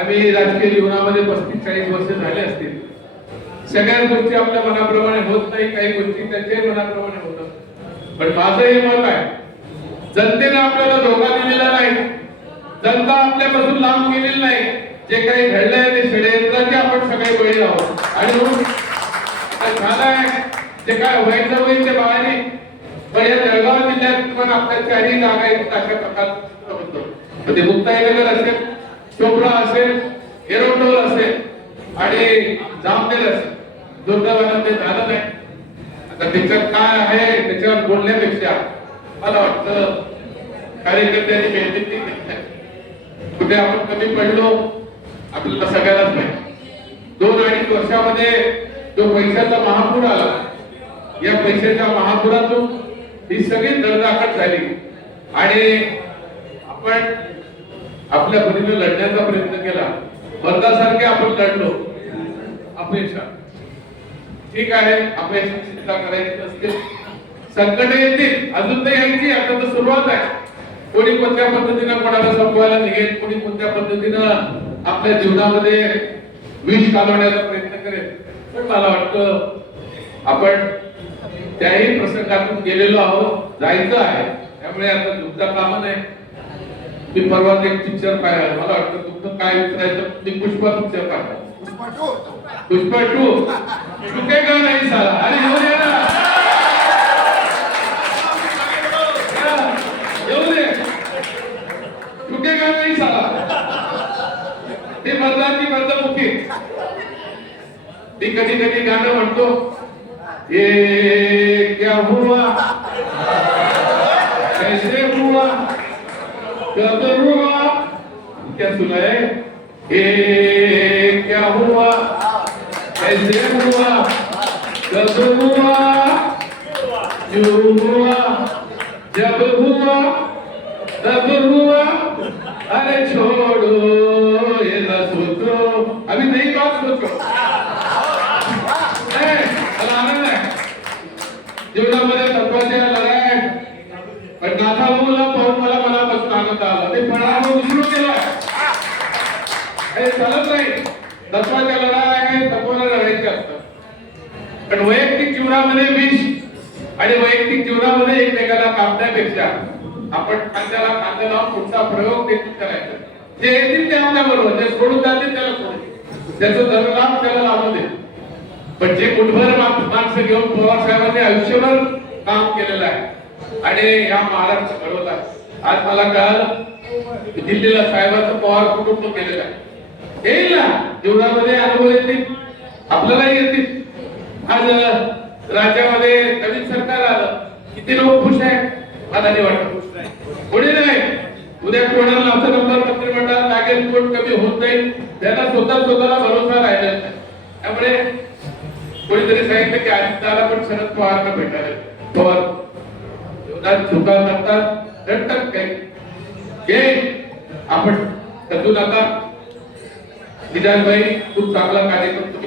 आम्ही राजकीय जीवनामध्ये पस्तीस चाळीस वर्ष झाले असतील. सगळ्या गोष्टी आपल्या मनाप्रमाणे होत नाही काही गोष्टी त्यांच्याही मनाप्रमाणे होतात. पण माझं हे मत आहे जनतेने आपल्याला धोका दिलेला नाही. जनता आपल्यापासून लांब गेलेली नाही. जे काही घडलंय ते षडयंत्राचे आपण सगळे बळी आहोत. आणि म्हणून आता झालंय जे काय व्हायचं होईल ते बाळाने पण या जळगाव जिल्ह्यात पण आपल्या चारही जागा आहेत अशा प्रकारचं होतं. म्हणजे ते मुक्ताईनगर असेल चोपडा असेल एरोटोल असेल आणि जामनेर असेल. दुर्दैवानं ते झालं नाही. आता त्याच्यात काय आहे त्याच्यावर बोलण्यापेक्षा मला वाटतं कार्यकर्त्यांनी मेहनत नाही. कुठे आपण कमी पडलो आपल्याला सगळ्यालाच माहिती. दोन अडीच वर्षामध्ये जो पैशाचा महापूर आला या पैशाच्या महापुरातून ही सगळी दळदाखट झाली. आणि आपण आपल्या परीने लढण्याचा प्रयत्न केला. मर्दासारखे आपण लढलो. अपयशा ठीक आहे अपेक्षा चिंता करायची नसते. संकट येतील अजून तर यायची आता तर सुरुवात आहे. कोणी कोणत्या पद्धतीनं कोणाला संपवायला निघेल कोणी कोणत्या पद्धतीनं आपल्या जीवनामध्ये विष घालवण्याचा प्रयत्न करेल. पण मला वाटतं आपण त्याही प्रसंगातून गेलेलो आहोत जायचं आहे. त्यामुळे आता तुमचा काम नाही. मी परवा एक पिक्चर पाहिला मला वाटतं तुमचं काय विचारायचं? पुष्पा पिक्चर पाहिला. पुष्पा टू चुकेगा नाही साला अरे येऊ दे ना. हा, येऊ दे चुकेगा नाही साला ते मर्दाची मर्दमुखी मी कधी कधी गाणं म्हणतो ये क्या हुआ? कैसे कब हुआ? क्या सुना है ये क्या हुआ? कैसे हुआ? कब हुआ? क्यों हुआ? जब हुआ? तब हुआ? अरे छोड़ो ये न सोचो। अभी नई बात सोचो। ए, मला आनंद चालत नाही. तत्वाच्या लढाई आहे तत्वाला लढायचे असतात. पण वैयक्तिक जीवनामध्ये विष आणि वैयक्तिक जीवनामध्ये एकमेकाला कापण्यापेक्षा आपण खांद्याला खांद्या लावून पुढचा प्रयोग देखील करायचा. जे येतील ते आपल्या बरोबर जे सोडून जातील त्याला सोडून त्याचं धनलाभ त्याला लावू दे. पण जे कुठभर माणसं घेऊन पवार साहेबांनी आयुष्यभर काम केलेलं आहे आणि या महाराष्ट्र घडवला आज मला कळालं दिल्लीला साहेबांचं पवार कुटुंब केलेलं आहे. येईल ना. जीवनामध्ये अनुभव येतील. आपल्यालाही येतील. आज राज्यामध्ये नवीन सरकार आलं. किती लोक खुश आहे मला नाही वाटत कोणी नाही. उद्या कोणाला असं नंबर मंत्रिमंडळात लागेल कोण कमी होत नाही. त्याला स्वतः स्वतःला भरोसा राहिलेला नाही. त्यामुळे कोणीतरी सांगितलं की अजितदादा पण शरद पवारला भेटायला पवार जीवनात चुका करतात. रडतात काही. घे. आपण समजू नका निदान खूप चांगला कार्यक्रम